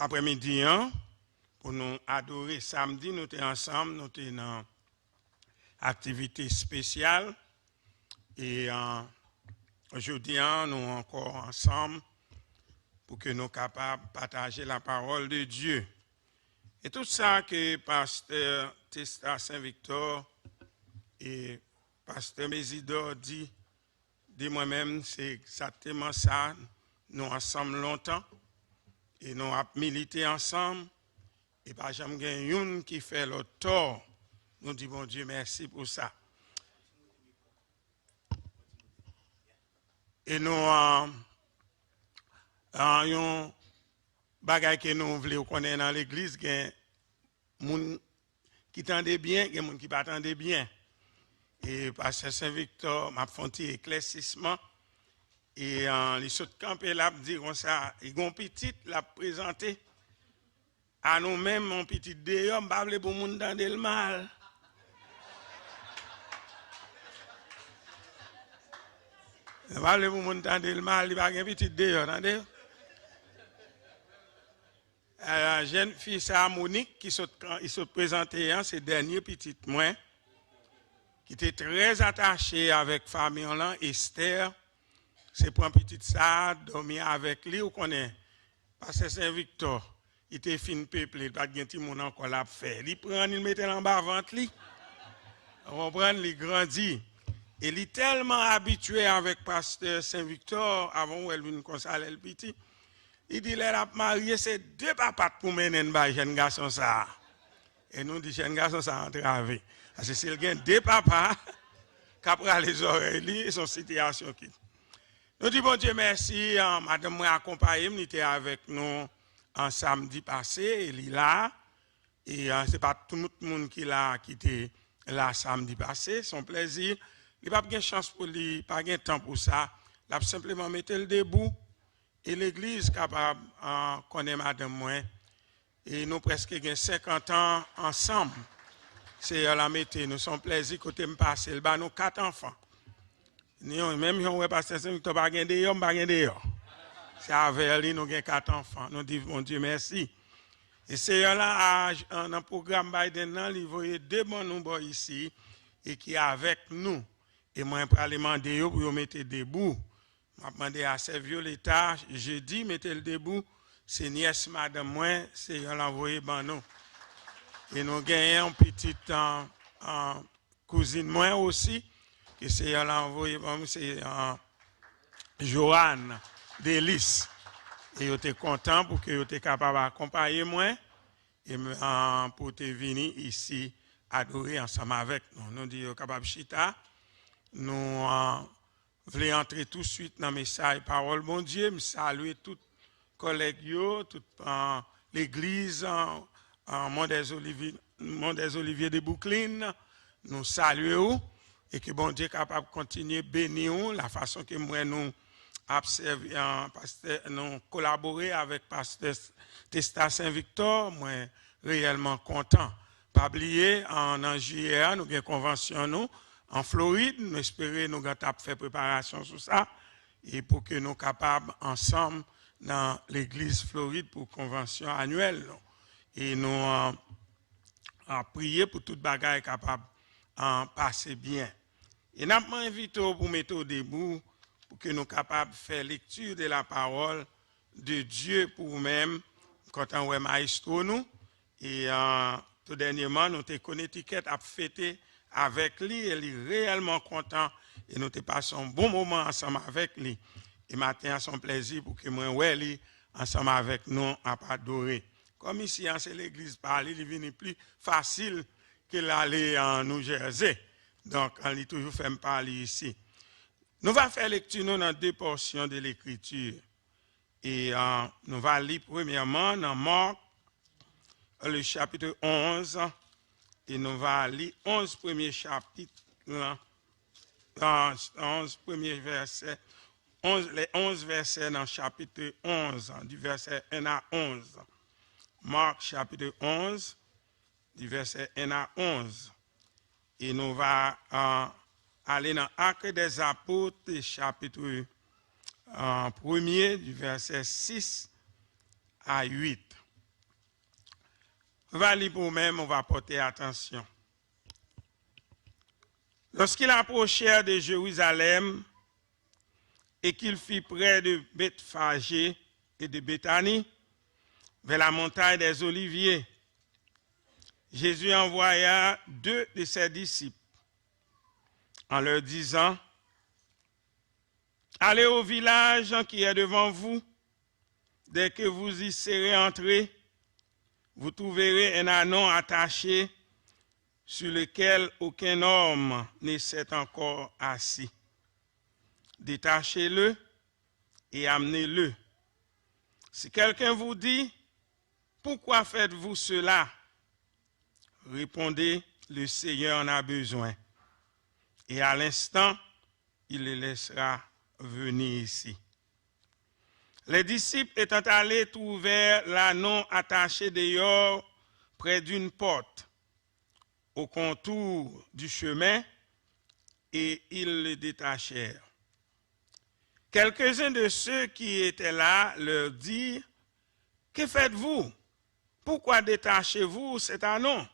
après-midi, hein, pour nous adorer. Samedi, nous étions ensemble, nous étions dans activité spéciale. Et aujourd'hui, nous sommes encore ensemble pour que nous soyons capables de partager la parole de Dieu. Et tout ça que pasteur Testa Saint-Victor et pasteur Mésidor dit de moi-même, c'est exactement ça. Nous ensemble longtemps et nous avons milité ensemble. Et pas jamais une qui fait le tort. Nous disons, bon Dieu, merci pour ça. Et nous avons bagay que nous voulons connaître dans l'église, il y a des gens qui tendent bien, il y a des gens qui ne tendent bien. Et pasteur Saint-Victor m'a fait un petit éclaircissement. Et les autres campés là, diront ça, ils ont petit la présenté à nous-mêmes, mon petit déyom, pas pour le monde dans le mal. Pas pour le monde dans le mal, il va un petit déyom, attendez. La jeune fille, c'est Monique, qui se présentait, ces derniers petits mois, qui était très attachée avec la famille, Esther. C'est pour un petit ça, dormir avec lui, ou connaît, parce que Saint-Victor, il était fin peuple, il pas de petit monde encore l'a fait. Il prend, il mettait en bas ventre lui. On prend, il grandit. Et il est tellement habitué avec pasteur Saint-Victor, avant où elle vient comme ça, elle petit. Il dit, elle a marié, c'est deux papas pour mener un jeune garçon ça. Et nous disons, jeune garçon ça entravé. Parce que s'il y a deux papas, qu'après les oreilles, et son situation qui. Nous disons, bon Dieu, merci. Madame m'a accompagné, elle était avec nous en samedi passé, elle est là. Et ce n'est pas tout le monde qui l'a quitté là samedi passé, son plaisir. Il n'a pas de chance pour lui, pas de temps pour ça. Il a simplement mis le debout. Et l'église capable de connaître madame moi. Et nous presque 50 ans ensemble. C'est la météo, nous sommes plaisir côté me passer. Il nous 4 enfants. Même si on ne pas Saint-Victor, pas de dehors, pas de dehors. C'est avec lui, nous avons 4 enfants. Nous disons, mon Dieu, merci. Et c'est là, dans le programme Biden, il voyait 2 bons boys ici, et qui est avec nous. Et moi, je vais demander pour vous mettre debout. Je vais demander à ces Violetta, jeudi, mettez le debout. C'est nièce, madame, moi, c'est l'envoyé ban nous. Et nous gagnons une petite cousine, moi aussi, que c'est l'envoyé ban nous, c'est Joanne Delis. Et je suis content pour que vous soyez capable d'accompagner moi et pour te venir ici adorer ensemble avec nous. Nous disons capable chita. Nous voulons entrer tout de suite dans le message parole bon Dieu. Je salue tous les collègues, toute l'église, Mont des Oliviers de Boucline. Nous saluons et que bon Dieu est capable de continuer à bénir la façon que moi nous nous collaborer avec pasteur Testa Saint-Victor. Moi réellement content. Pas oublier en juillet nous avons une convention nous en Floride. Nous espérons nous avons fait préparation sur ça et pour que nous soyons capables ensemble dans l'église Floride pour convention annuelle. Et nous prier pour toute bagaille capable de passer bien. Et nous avons invité pour mettre debout pour que nous soyons capables de faire lecture de la parole de Dieu pour nous-mêmes quand on est maestro nous. Et tout dernièrement, nous avons Connecticut à fêter avec lui. Il est réellement content et nous avons passé un bon moment ensemble avec lui. Et maintenant, c'est un plaisir pour que moi, lui, ensemble avec nous, à adorer. Comme ici, c'est l'église parler, il est plus facile que d'aller en New Jersey. Donc, on est toujours fait me parler ici. Nous allons faire lecture dans 2 portions de l'écriture. Et nous allons lire premièrement dans Marc, le chapitre 11. Et nous allons lire 11 premiers chapitres, 11 premiers versets, les 11 versets dans le chapitre 11, du verset 1 à 11. Marc, chapitre 11, du verset 1 à 11. Et nous allons aller dans Actes des Apôtres, chapitre 1er, du verset 6 à 8. On va lire pour nous-mêmes, on va porter attention. Lorsqu'il approchait de Jérusalem et qu'il fit près de Bethphagée et de Béthanie, vers la montagne des Oliviers, Jésus envoya 2 de ses disciples en leur disant: allez au village qui est devant vous. Dès que vous y serez entrés, vous trouverez un ânon attaché sur lequel aucun homme ne s'est encore assis. Détachez-le et amenez-le. Si quelqu'un vous dit: pourquoi faites-vous cela? Répondez: le Seigneur en a besoin. Et à l'instant, il le laissera venir ici. Les disciples étant allés trouvèrent l'ânon attaché dehors près d'une porte, au contour du chemin, et ils le détachèrent. Quelques-uns de ceux qui étaient là leur dirent: que faites-vous? Pourquoi détachez-vous cet ânon?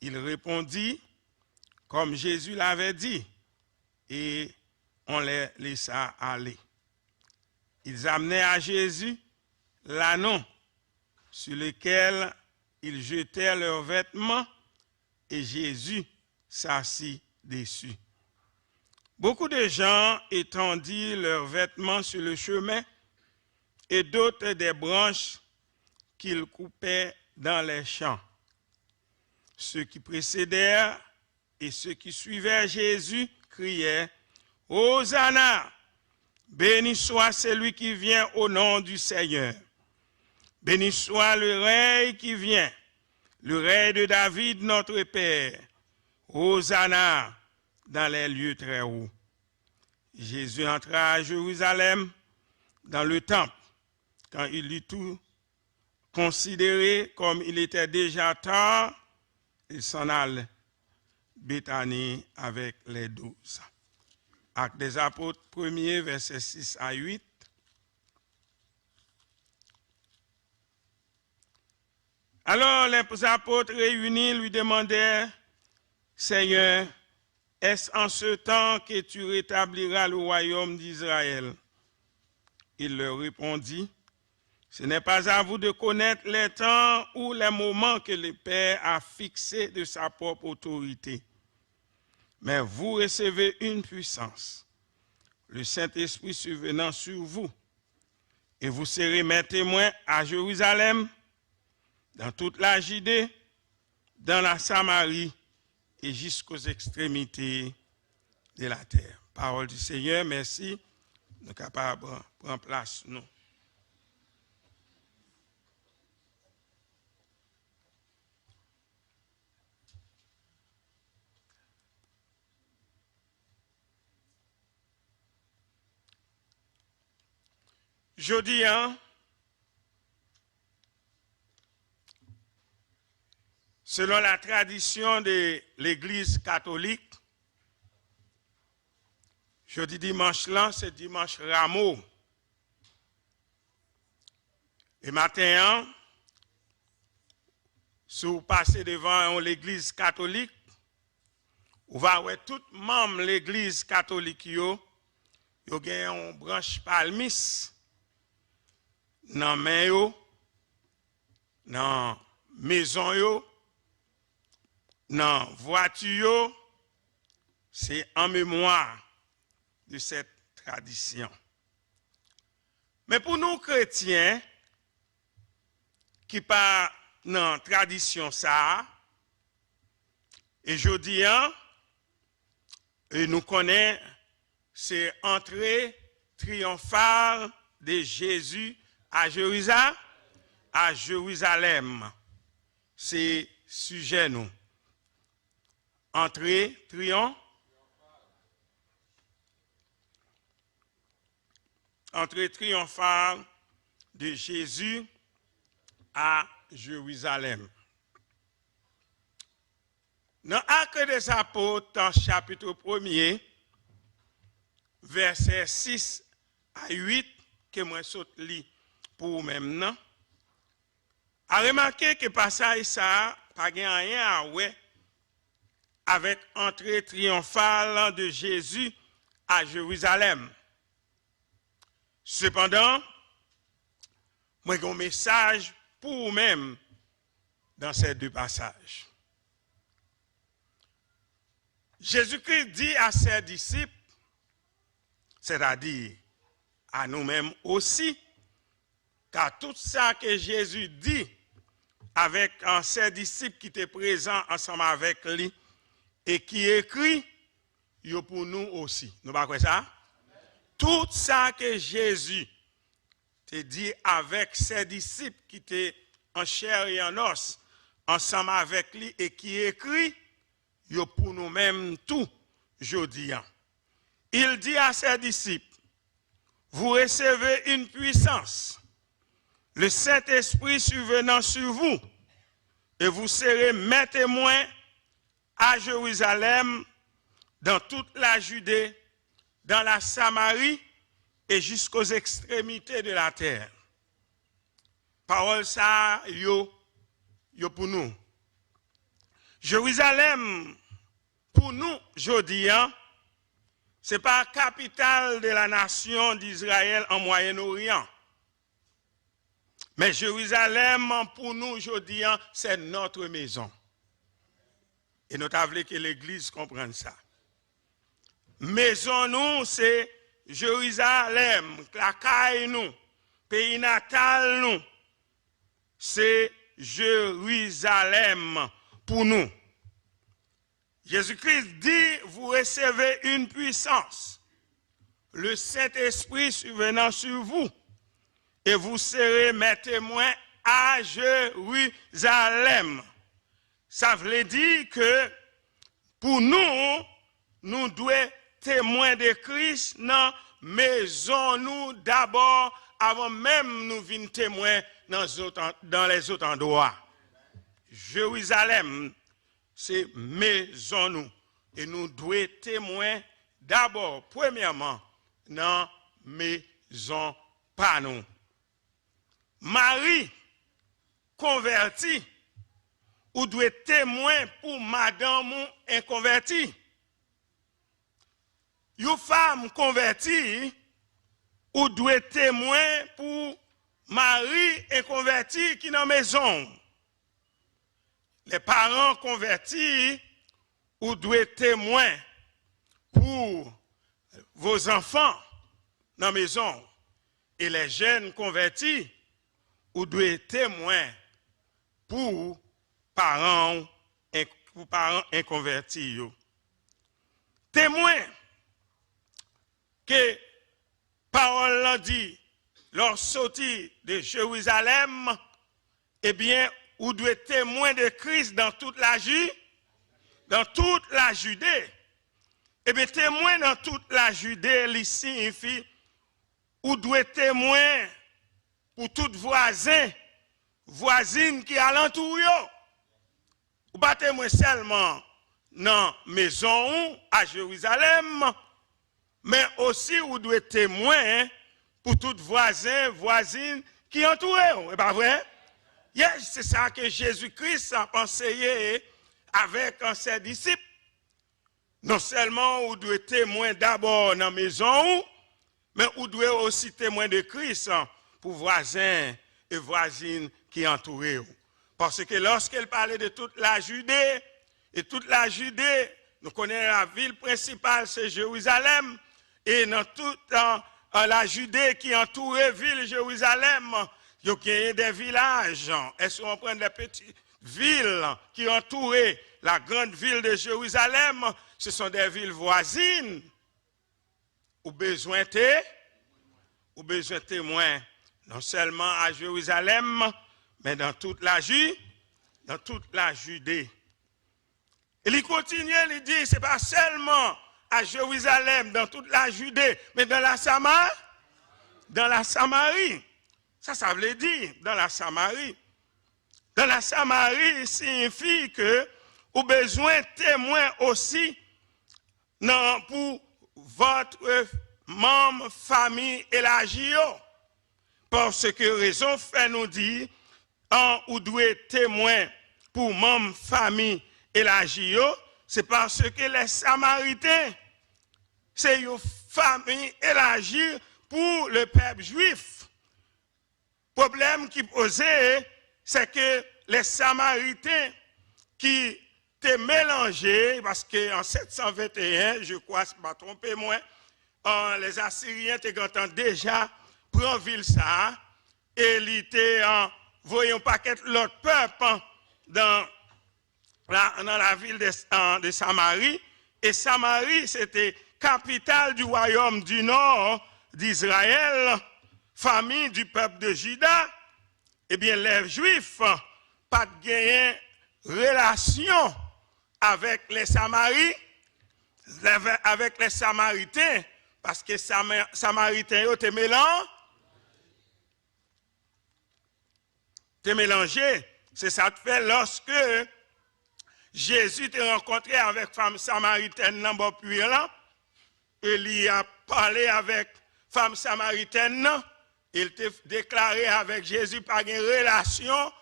Il répondit comme Jésus l'avait dit, et on les laissa aller. Ils amenaient à Jésus l'ânon sur lequel ils jetèrent leurs vêtements, et Jésus s'assit dessus. Beaucoup de gens étendirent leurs vêtements sur le chemin, et d'autres des branches qu'ils coupaient dans les champs. Ceux qui précédèrent et ceux qui suivaient Jésus criaient: Hosanna! Béni soit celui qui vient au nom du Seigneur. Béni soit le règne qui vient, le règne de David notre Père. Hosanna dans les lieux très hauts. Jésus entra à Jérusalem dans le temple. Quand il eut tout considéré, comme il était déjà tard, il s'en alla Béthanie avec les 12. Actes des Apôtres 1er, versets 6 à 8. Alors les apôtres réunis lui demandèrent: Seigneur, est-ce en ce temps que tu rétabliras le royaume d'Israël? Il leur répondit: ce n'est pas à vous de connaître les temps ou les moments que le Père a fixés de sa propre autorité. Mais vous recevez une puissance, le Saint-Esprit survenant sur vous, et vous serez mes témoins à Jérusalem, dans toute la Judée, dans la Samarie et jusqu'aux extrémités de la terre. Parole du Seigneur, merci. Nous sommes capables de prendre place, nous. Jeudi, selon la tradition de l'Église catholique, jeudi dimanche là, c'est dimanche Rameau. Et matin, si vous passez devant l'Église catholique, vous va voir tout membre de l'Église catholique yo gagne une branche palmis dans main yo, dans maison yo, dans voiture yo. C'est en mémoire de cette tradition. Mais pour nous chrétiens qui pas dans tradition ça, et jeudi et nous connaissons, c'est entrée triomphale de Jésus à Jérusalem. C'est sujet nous. Entrée triomphale. Entrée triomphale de Jésus à Jérusalem. Dans Actes des Apôtres, chapitre 1er, versets 6 à 8, que moi saute lit pour maintenant. A remarqué que passage ça, pas rien à ouais avec entrée triomphale de Jésus à Jérusalem. Cependant, moi j'ai un message pour vous-même dans ces deux passages. Jésus-Christ dit à ses disciples, c'est-à-dire à nous-mêmes aussi, car tout ça que Jésus dit avec ses disciples qui étaient présents ensemble avec lui et qui écrit, yo pour nous aussi. Nous pas quoi ça? Tout ça que Jésus te dit avec ses disciples qui étaient en chair et en os ensemble avec lui et qui écrit, yo pour nous-mêmes tout jodi. Il dit à ses disciples, vous recevez une puissance, le Saint-Esprit survenant sur vous, et vous serez mes témoins à Jérusalem, dans toute la Judée, dans la Samarie et jusqu'aux extrémités de la terre. Parole ça, yo pour nous. Jérusalem, pour nous, jodi, ce n'est pas la capitale de la nation d'Israël en Moyen-Orient. Mais Jérusalem, pour nous, aujourd'hui, c'est notre maison. Et nous avons que l'Église comprenne ça. Maison, nous, c'est Jérusalem, la caille, nous, pays natal, nous, c'est Jérusalem pour nous. Jésus-Christ dit, vous recevez une puissance, le Saint-Esprit survenant sur vous, et vous serez mes témoins à Jérusalem. Ça veut dire que pour nous, nous devons être témoins de Christ dans maison nous d'abord, avant même nous venir témoins dans les autres endroits. Jérusalem, c'est maison nous. Et nous devons être témoins d'abord, premièrement, dans maison pas nous. Marie convertie, ou doit être témoin pour madame inconvertie. Une femme convertie, ou doit être témoin pour Marie inconvertie qui est dans la maison. Les parents convertis, ou doit être témoin pour vos enfants dans la maison. Et les jeunes convertis, ou doit être témoin pour parents inconvertis. Témoin que parole l'a dit, leur sortie de Jérusalem, eh bien, ou doit être témoin de Christ dans toute la Judée, eh bien, témoin dans toute la Judée, il signifie, ou doit être témoin pour tout voisine qui alentour yo. Ou pas témoin seulement dans la maison à Jérusalem, mais aussi ou doit être témoin pour tout voisine qui entoure. Et pas vrai? Yes, c'est ça que Jésus-Christ a enseigné avec ses disciples. Non seulement ou doit être témoin d'abord dans la maison, mais ou doit aussi témoin de Christ pour voisins et voisines qui entourent. Parce que lorsqu'elle parlait de toute la Judée, et toute la Judée, nous connaissons la ville principale, c'est Jérusalem, et dans toute la Judée qui entoure la ville Jérusalem, il y a des villages. Est-ce qu'on prend des petites villes qui entourent la grande ville de Jérusalem? Ce sont des villes voisines. Ou besoin de témoins, non seulement à Jérusalem, mais dans toute la Judée. Et il continue, il dit, ce n'est pas seulement à Jérusalem, dans toute la Judée, mais dans la Samarie. Dans la Samarie. Ça veut dire, dans la Samarie. Dans la Samarie, signifie que vous avez besoin de témoins aussi pour votre membre, famille élargie. Parce que raison fait nous dire, ou doit témoin pour membres famille élargie, c'est parce que les Samaritains, c'est une famille élargie pour le peuple juif. Le problème qui posait, c'est que les Samaritains qui étaient mélangés, parce qu'en 721, je crois, je ne pas tromper moi, les Assyriens étaient déjà pris ville ça, et ils étaient envoyé un paquet l'autre peuple dans la ville de Samarie. Et Samarie, c'était capitale du royaume du nord d'Israël, famille du peuple de Juda. Eh bien, les Juifs pas de gagner relation avec les Samaris, avec les Samaritains, parce que les Samaritains étaient mélangés. C'est ça que fait lorsque Jésus était rencontré avec femme samaritaine dans le puits là, il a parlé avec femme samaritaine, il a déclaré avec Jésus par une relation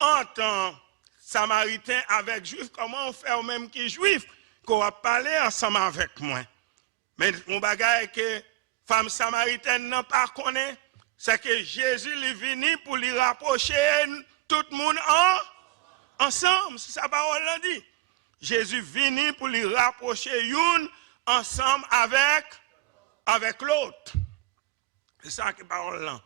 entre samaritain avec juif. Comment on fait au même que juif qu'on va parler ensemble avec moi? Mais mon bagage que femme samaritaine n'a pas connaît, c'est que Jésus est venu pour lui rapprocher tout le monde ensemble. C'est sa parole l'a dit. Jésus est venu pour lui rapprocher une ensemble avec l'autre. C'est ça que parole là.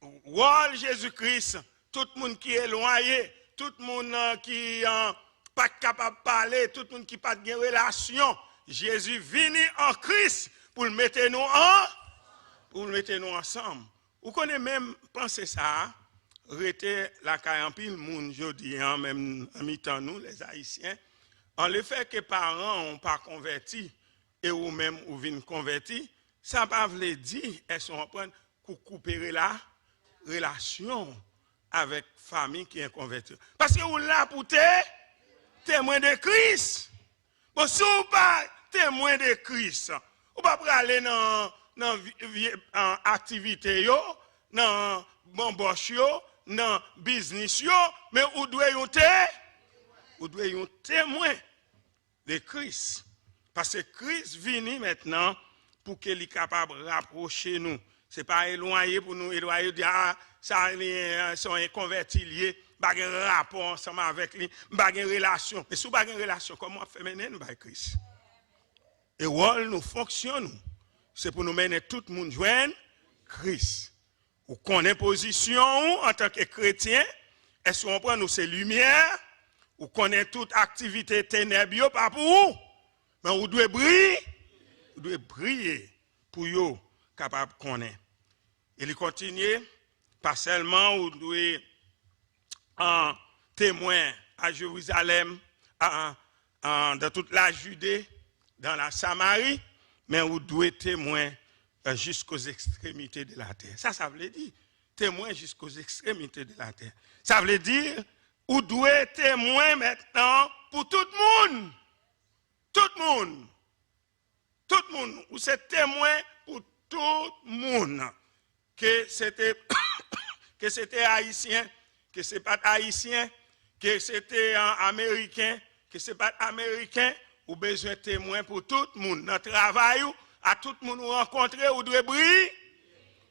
Rôle Jésus-Christ, tout le monde qui est éloigné, tout le monde qui n'est pas capable de parler, tout le monde qui n'a pas de relation, Jésus est venu en Christ pour le mettre nous ensemble. Vous connaissez même penser ça, rester la caille en pile monde jodi même en mi-temps nous les Haïtiens, en le fait que parents n'ont pas converti et ou même ou viennent converti, ça pas veut dire elles sont en train de couper la relation avec famille qui est convertie. Parce que vous là pour témoin de Christ. Bon, si vous pas témoin de Christ, vous pas aller dans activité dans bamboche dans business mais vous devez un témoin de Christ. Parce que Christ vient maintenant pour qu'il soit capable de rapprocher nous. Ce n'est pas éloigné pour nous éloigner, dire ah, ça sont convertis liés, pas un rapport ensemble avec lui, pas une relation. Mais si vous n'avez pas une relation, comment on fait mener nous avec Christ? Et rôle nous fonctionne, c'est pour nous mener tout le monde joindre Christ. Vous connaissez position en tant que chrétien, est-ce qu'on prend nous ces lumières, vous connaissez toute activité ténèbreuse pas pour vous, mais vous devez briller pour vous capable de connaître. Il continue, pas seulement vous devez en témoin à Jérusalem, dans toute la Judée, dans la Samarie, mais vous devez témoin jusqu'aux extrémités de la terre. Ça veut dire témoin jusqu'aux extrémités de la terre. Ça veut dire vous devez témoin maintenant pour tout le monde. Tout le monde. Tout le monde. Vous êtes témoin pour tout le monde. Que c'était haïtien, que ce n'est pas haïtien, que c'était américain, que ce n'est pas américain, vous avez besoin de témoins pour tout le monde. Dans le travail, à tout le monde vous rencontrez, vous devez briller.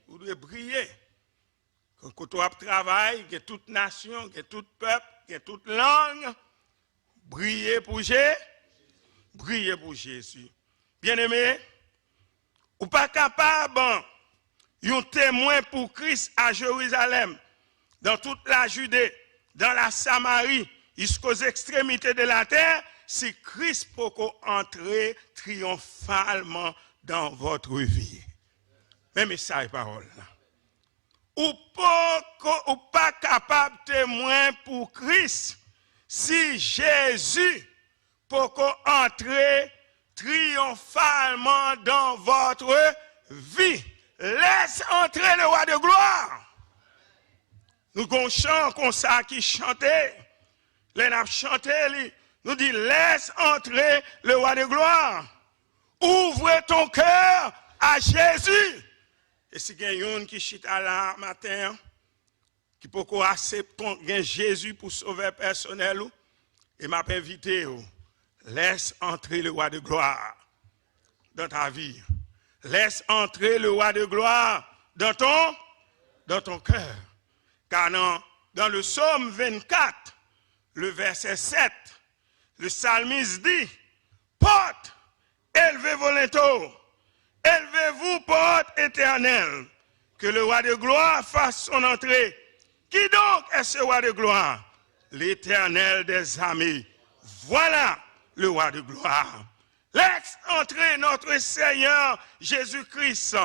Vous devez briller. Quand vous travaillez, que toute nation, que tout peuple, que toute langue, briller pour Jésus. Briller pour Jésus. Bien-aimé, vous n'êtes pas capable un témoin pour Christ à Jérusalem, dans toute la Judée, dans la Samarie, jusqu'aux extrémités de la terre, si Christ peut entrer triomphalement dans votre vie. Même ça est parole. Ou pas capable de témoin pour Christ, si Jésus peut entrer triomphalement dans votre vie. Laisse entrer le roi de gloire. Nous avons un chant comme ça qui chantait. Les n'a chanté, nous dit laisse entrer le roi de gloire. Ouvre ton cœur à Jésus. Et si il y a un qui chita là matin, qui peut accepter Jésus pour sauver personnel, et m'a invité, laisse entrer le roi de gloire dans ta vie. Laisse entrer le roi de gloire dans ton cœur. Car dans le psaume 24, le verset 7, le psalmiste dit, porte, élevez-vous linteaux, élevez-vous, porte éternelle, que le roi de gloire fasse son entrée. Qui donc est ce roi de gloire? L'Éternel des armées. Voilà le roi de gloire. Laisse entrer notre Seigneur Jésus-Christ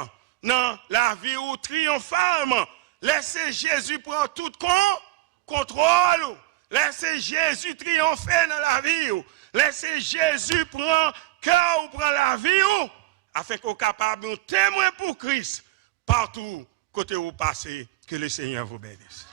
dans la vie où triomphalement. Laissez Jésus prendre tout contrôle. Laissez Jésus triompher dans la vie. Laissez Jésus prendre cœur ou prendre la vie. Afin qu'on soit capable de témoin pour Christ partout côté où vous passez. Que le Seigneur vous bénisse.